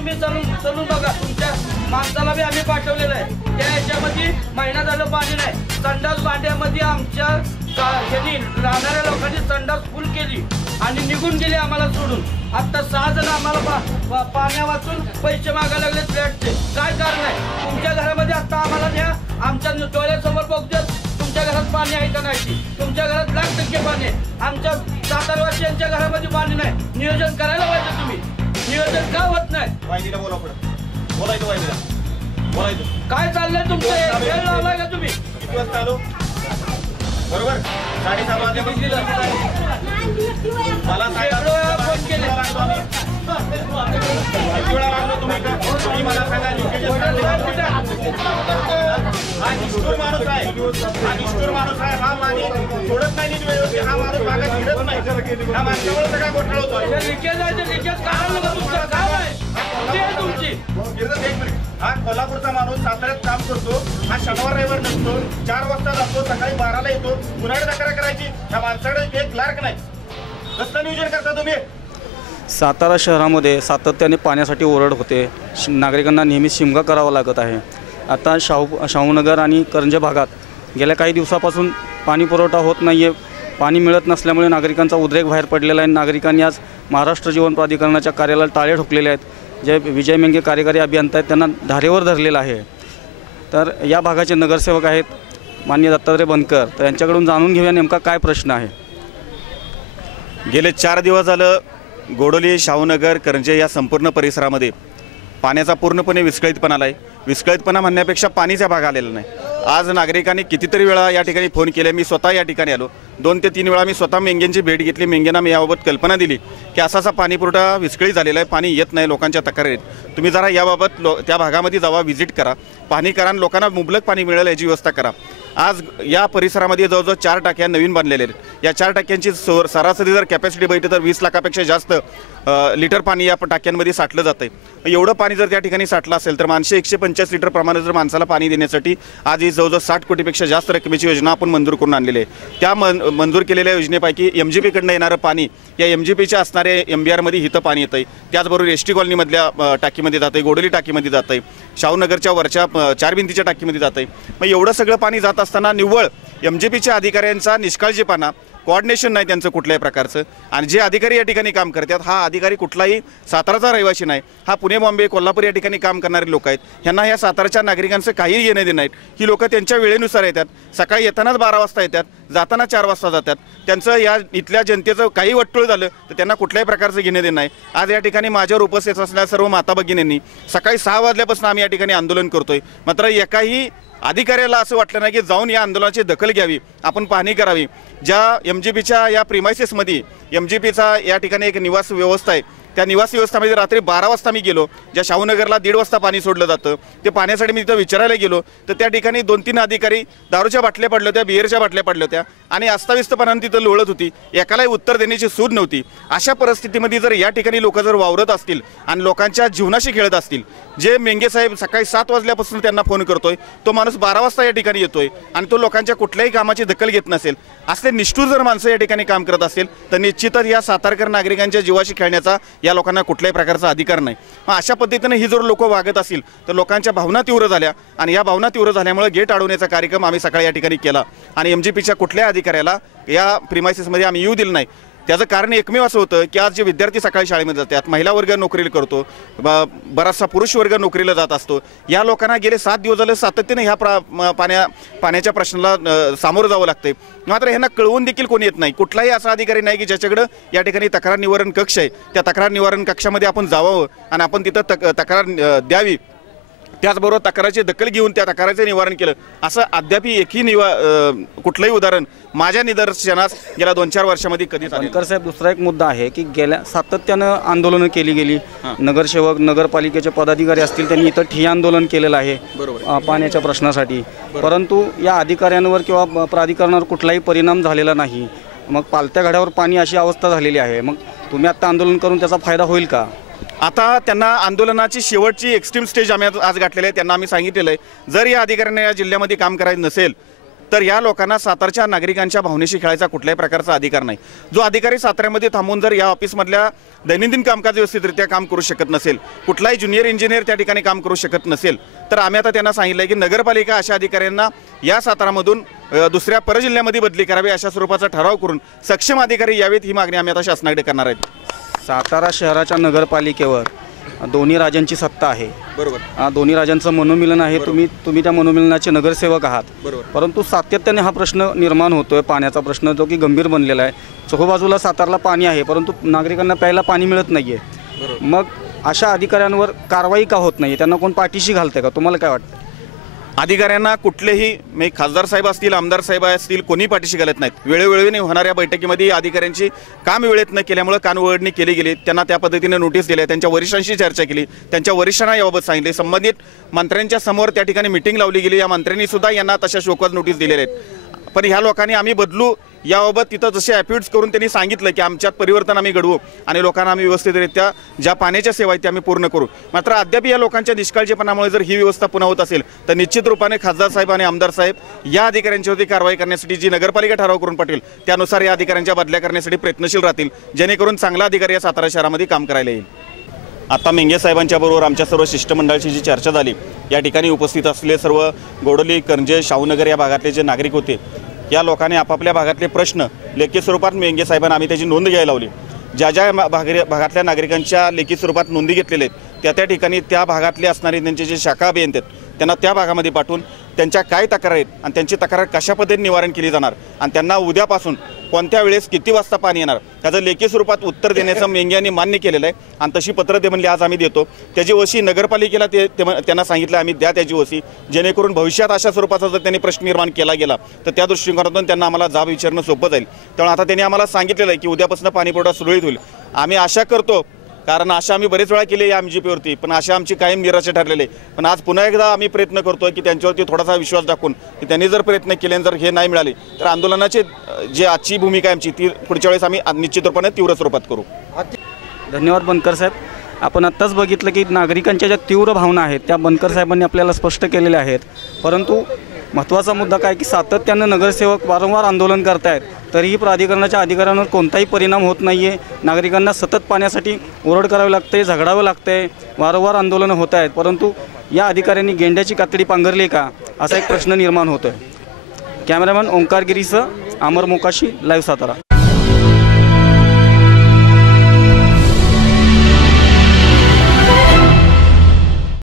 तुम्ही चलून बघा, तुमच्या माणसाला बी आम्ही पाठवलेलं आहे. त्या ह्याच्यामध्ये महिना झालं पाणी नाही. संडास भांड्यामध्ये आमच्या ह्यांनी राहणाऱ्या लोकांनी संडास फुल केली आणि निघून गेले आम्हाला सोडून. आता 6 जण आम्हाला पाण्या वाचून पैसे मागायला लागले फ्लॅटचे. काय कारण आहे? तुमच्या घरामध्ये आता आम्हाला न्या, आमच्या डोळ्यासमोर बघतात तुमच्या घरात पाणी आहे का नाही. तुमच्या घरात 1,00,000% पाणी आहे. आमच्या 7-8 वर्षांच्या घरामध्ये पाणी नाही. नियोजन करायला पाहिजे तुम्ही. नियोजन का होत नाही? काय चाललंय तुमचं? वेळ लावलाय का तुम्ही? बरोबर 6:30 वाजल्यापासून मला फोन केले तुम्ही मला सांगा. हा निष्ठुर माणूस आहे, हा पाणी सोडत नाही नीट वेळेवरती. हा माणूस भागात फिरत नाही. हा माणसामुळे सगळा घोटाळा होतोय. लिकेज कारण तुमचं काम आहे तुमची. हा कोल्हापूरचा माणूस साताऱ्यात काम करतो. हा शनिवार रविवार नसतो. 4 वाजता जातो, सकाळी 12ला येतो. कुणाकडे तक्रार करायची? या माणसाकडे एक क्लार्क नाही. कसं नियोजन करता तुम्ही? सातारा शहरामध्ये सातत्याने पाण्यासाठी ओरड होते. नागरिकांना नेहमी शिमगा करावा लागत आहे. आता शाहूनगर आणि करंजे भागात गेल्या काही दिवसापासून पाणी पुरवठा होत नाही आहे. पाणी मिळत नसल्यामुळे नागरिकांचा उद्रेक बाहेर पडलेला आहे. नागरिकांनी आज महाराष्ट्र जीवन प्राधिकरणाच्या कार्यालयाला टाळे ठोकलेले आहेत. जे विजय मेंगे कार्यकारी अभियंता आहेत त्यांना धारेवर धरलेलं आहे. तर या भागाचे नगरसेवक आहेत माननीय दत्तात्रय बनकर. तर यांच्याकडून जाणून घेऊया नेमका काय प्रश्न आहे. गेले 4 दिवस झालं गोडोली, शाहूनगर, करंजे या संपूर्ण परिसरामध्ये पाण्याचा पूर्णपणे विस्कळीतपणा आला आहे. विस्कळीतपणा म्हणण्यापेक्षा पाणीचा भाग आलेला नाही. आज नागरिकांनी कितीतरी वेळा या ठिकाणी फोन केले. मी स्वतः या ठिकाणी आलो. 2 ते 3 वेळा मी स्वतः मेंगेंची भेट घेतली. मेंगेंना मी याबाबत कल्पना दिली की असा पाणीपुरवठा विस्कळीत झालेला आहे, पाणी येत नाही, लोकांच्या तक्रारी आहेत. तुम्ही जरा याबाबत त्या भागामध्ये जावा, व्हिजिट करा, पाणी करा, लोकांना मुबलक पाणी मिळेल याची व्यवस्था करा. आज या परिसरामध्ये जवळजवळ 4 टाक्या नवीन बांधलेल्या आहेत. या 4 टाक्यांची सरासरी जर कॅपॅसिटी बघितली तर 20 लाखापेक्षा जास्त लिटर पाणी या टाक्यांमध्ये साठलं जातं आहे. एवढं पाणी जर त्या ठिकाणी साठलं असेल तर 185 लिटर प्रमाणे जर माणसाला पाणी देण्यासाठी आज ही जवळजवळ 60 कोटीपेक्षा जास्त रकमेची योजना आपण मंजूर करून आणलेली आहे. त्या मंजूर केलेल्या योजनेपैकी MGPकडनं येणारं पाणी या MGPच्या असणारे MBRमध्ये हिथं पाणी येतं आहे. त्याचबरोबर ST कॉलनीमधल्या टाकीमध्ये जातं आहे, गोडोली टाकीमध्ये जातं आहे, शाहूनगरच्या वरच्या 4 भिंतीच्या टाकीमध्ये जातं आहे. मग एवढं सगळं पाणी जात असताना निव्वळ MGPच्या अधिकाऱ्यांचा निष्काळजीपणा, कोऑर्डिनेशन नाही त्यांचं कुठल्याही प्रकारचं. आणि जे अधिकारी या ठिकाणी काम करतात, हा अधिकारी कुठलाही साताराचा रहिवासी नाही. हा पुणे, बॉम्बे, कोल्हापूर या ठिकाणी काम करणारे लोक आहेत. ह्यांना ह्या साताराच्या नागरिकांचं काहीही येणं देणं नाहीत. ही लोक त्यांच्या वेळेनुसार येतात. सकाळी येतानाच 12 वाजता येतात, जाताना 4 वाजता जातात. त्यांचं या इथल्या जनतेचं काही वट्टोळ झालं तर त्यांना कुठल्याही प्रकारचं घेणं देणं नाही. आज या ठिकाणी माझ्यावर उपस्थित असणाऱ्या सर्व माता भगिनींनी सकाळी 6 वाजल्यापासून आम्ही या ठिकाणी आंदोलन करतोय. मात्र एकाही अधिकाऱ्याला असं वाटलं नाही की जाऊन या आंदोलनाची दखल घ्यावी, आपण पाहणी करावी. ज्या MGPच्या या प्रिमायसेसमध्ये MGPचा या ठिकाणी एक निवास व्यवस्था आहे, त्या निवास व्यवस्थेमध्ये रात्री 12 वाजता मी गेलो. ज्या शाहूनगरला 1:30 वाजता पाणी सोडलं जातं, ते पाण्यासाठी मी तिथं विचारायला गेलो तर त्या ठिकाणी 2-3 अधिकारी दारूच्या बाटल्या पडल्या होत्या, बिअरच्या बाटल्या पडल्या होत्या आणि अस्ताव्यस्तपणाने तिथं लोळत होती. एकालाही उत्तर देण्याची सूद नव्हती. अशा परिस्थितीमध्ये जर या ठिकाणी लोक जर वावरत असतील आणि लोकांच्या जीवनाशी खेळत असतील, जे मेंगे साहेब सकाळी 7 वाजल्यापासून त्यांना फोन करतोय, तो माणूस 12 वाजता या ठिकाणी येतोय आणि तो लोकांच्या कुठल्याही कामाची दखल घेत नसेल, असले निष्ठुर जर माणसं या ठिकाणी काम करत असेल तर निश्चितच या सातारकर नागरिकांच्या जीवाशी खेळण्याचा या लोकांना कुठल्याही प्रकारचा अधिकार नाही. मग अशा पद्धतीने ही जर लोक वागत असतील तर लोकांच्या भावना तीव्र झाल्या आणि या भावना तीव्र झाल्यामुळे गेट अडवण्याचा कार्यक्रम आम्ही सकाळी या ठिकाणी केला आणि MGPच्या कुठल्याही अधिकाऱ्याला या प्रिमायसेसमध्ये आम्ही येऊ दिलं नाही. त्याचं कारण एकमेव असं होतं की आज जे विद्यार्थी सकाळी शाळेमध्ये जातात, महिला वर्ग नोकरीला करतो, बराचसा पुरुष वर्ग नोकरीला जात असतो, या लोकांना गेले 7 दिवस झाले सातत्याने ह्या पाण्याच्या प्रश्नाला सामोरं जावं लागतंय. मात्र ह्यांना कळवून देखील कोणी येत नाही. कुठलाही असा अधिकारी नाही की ज्याच्याकडं या ठिकाणी तक्रार निवारण कक्ष आहे, त्या तक्रार निवारण कक्षामध्ये आपण जावं आणि आपण तिथं तक्रार द्यावी. त्याचबरोबर तक्राराची दखल घेऊन त्या तक्राराचे निवारण केलं असं अद्याप एकही कुठलंही उदाहरण माझ्या निदर्शनास गेल्या 2-4 वर्षामध्ये कधीच आलं. बनकर साहेब, दुसरा एक मुद्दा आहे की गेल्या सातत्यानं आंदोलनं केली गेली. नगरसेवक, नगरपालिकेचे पदाधिकारी असतील, त्यांनी इथं ठिय्या आंदोलन केलेलं आहे पाण्याच्या प्रश्नासाठी. परंतु या अधिकाऱ्यांवर किंवा प्राधिकरणावर कुठलाही परिणाम झालेला नाही. मग पालत्या घड्यावर पाणी अशी अवस्था झालेली आहे. मग तुम्ही आता आंदोलन करून त्याचा फायदा होईल का? आता त्यांना आंदोलनाची शेवटची एक्स्ट्रीम स्टेज आम्ही आज गाठलेली आहे. त्यांना आम्ही सांगितलेलं आहे जर या अधिकाऱ्यांना या जिल्ह्यामध्ये काम करायचं नसेल तर या लोकांना सातारच्या नागरिकांच्या भावनेशी खेळायचा कुठल्याही प्रकारचा अधिकार नाही. जो अधिकारी साताऱ्यामध्ये थांबून जर या ऑफिसमधल्या दैनंदिन कामकाज व्यवस्थितरित्या काम करू शकत नसेल, कुठलाही ज्युनियर इंजिनियर त्या ठिकाणी काम करू शकत नसेल, तर आम्ही आता त्यांना सांगितलं की नगरपालिका अशा अधिकाऱ्यांना या सातारामधून दुसऱ्या परजिल्ह्यामध्ये बदली करावी अशा स्वरूपाचा ठराव करून सक्षम अधिकारी यावेत ही मागणी आम्ही आता शासनाकडे करणार आहेत. सातारा शहराच्या नगरपालिकेवर दोन्ही राजांची सत्ता आहे. बरोबर. दोन्ही राजांचं मनोमिलन आहे. तुम्ही त्या मनोमिलनाचे नगरसेवक आहात. बरोबर. परंतु सातत्याने हा प्रश्न निर्माण होतोय, पाण्याचा प्रश्न जो की गंभीर बनलेला आहे. चोहोबाजूला सातारला पाणी आहे, परंतु नागरिकांना प्यायला पाणी मिळत नाहीये. मग अशा अधिकाऱ्यांवर कारवाई का होत नाही? त्यांना कोण पाठीशी घालते का? तुम्हाला काय वाटतं? अधिकाऱ्यांना कुठलेही म्हणजे खासदार साहेब असतील, आमदार साहेब असतील, कोणी पाठीशी घालत नाहीत. वेळोवेळी होणाऱ्या बैठकीमध्ये अधिकाऱ्यांची काम वेळेत न केल्यामुळे कानउघडणी केली गेली. त्यांना त्या पद्धतीने नोटीस दिल्या, त्यांच्या वरिष्ठांशी चर्चा केली, त्यांच्या वरिष्ठांना याबाबत सांगितले, संबंधित मंत्र्यांच्या समोर त्या ठिकाणी मिटिंग लावली गेली. या मंत्र्यांनी सुद्धा यांना तशा शोकॉज नोटीस दिलेल्या आहेत. पण ह्या लोकांनी आम्ही बदलू याबाबत तिथं जसे ॲफिड्स करून त्यांनी सांगितलं की आमच्यात परिवर्तन आम्ही घडवू आणि लोकांना आम्ही व्यवस्थितरित्या ज्या पाण्याच्या सेवा आहेत त्या आम्ही पूर्ण करू. मात्र अद्याप या लोकांच्या निष्काळजीपणामुळे जर ही व्यवस्था पुन्हा होत असेल तर निश्चित रूपाने खासदार साहेब आणि आमदार साहेब या अधिकाऱ्यांच्यावरती कारवाई करण्यासाठी जी नगरपालिका ठराव करून पाठवेल त्यानुसार या अधिकाऱ्यांच्या बदल्या करण्यासाठी प्रयत्नशील राहतील, जेणेकरून चांगला अधिकारी या सातारा शहरामध्ये काम करायला येईल. आता मेंगे साहेबांच्या बरोबर आमच्या सर्व शिष्टमंडळाची जी चर्चा झाली, या ठिकाणी उपस्थित असलेले सर्व गोडोली, करंजे, शाहूनगर या भागातले जे नागरिक होते, या लोकांनी आपापल्या भागातले प्रश्न लेखी स्वरूपात मेंगे साहेबांना आम्ही त्याची नोंद घ्यायला लावली. ज्या ज्या भागातल्या नागरिकांच्या लेखी स्वरूपात नोंदी घेतलेल्या आहेत त्या ठिकाणी त्या भागातले असणारे त्यांचे जे शाखा अभियंते आहेत त्यांना त्या भागामध्ये पाठवून त्यांच्या काय तक्रार आहेत आणि त्यांची तक्रार कशा पद्धतीने निवारण केली जाणार आणि त्यांना उद्यापासून कोणत्या वेळेस किती वाजता पाणी येणार त्याचं लेखी स्वरूपात उत्तर देण्याचं मेंगे यांनी मान्य केलेलं आहे. आणि तशी पत्र ते म्हणले आज आम्ही देतो. त्याची वशी नगरपालिकेला त्यांना सांगितलं आम्ही द्या त्याची वशी, जेणेकरून भविष्यात अशा स्वरूपाचा जर त्यांनी प्रश्न निर्माण केला गेला तर त्या दृष्टिकोनातून त्यांना आम्हाला जाब विचारणं सोपं जाईल. त्यामुळे आता त्यांनी आम्हाला सांगितलेलं आहे की उद्यापासून पाणी पुरवठा सुरळीत होईल. आम्ही आशा करतो, कारण आशा आम्ही बरेच वेळा केली या MGPवरती, पण आशा आमची कायम निराशा ठरलेली आहे. पण आज पुन्हा एकदा आम्ही प्रयत्न करतो की त्यांच्यावरती थोडासा विश्वास दाखवून की त्यांनी जर प्रयत्न केले जर हे नाही मिळाले तर आंदोलनाची जी आजची भूमिका आहे आमची ती पुढच्या वेळेस आम्ही निश्चित रूपाने तीव्र स्वरूपात करू. धन्यवाद बनकर साहेब. आपण आत्ताच बघितलं की नागरिकांच्या ज्या तीव्र भावना आहेत त्या बनकर साहेबांनी आपल्याला स्पष्ट केलेल्या आहेत. परंतु महत्त्वाचा मुद्दा काय की सातत्यानं नगरसेवक वारंवार आंदोलन करतायत तरीही प्राधिकरणाच्या अधिकाऱ्यांवर कोणताही परिणाम होत नाही आहे. नागरिकांना सतत पाण्यासाठी ओरड करावी लागते, झगडावं लागतंय, वारंवार आंदोलनं होत आहेत. परंतु या अधिकाऱ्यांनी गेंड्याची कातडी पांघरली का असा एक प्रश्न निर्माण होतो आहे. कॅमेरामॅन ओंकार गिरीसह अमर मोकाशी, लाईव्ह सातारा.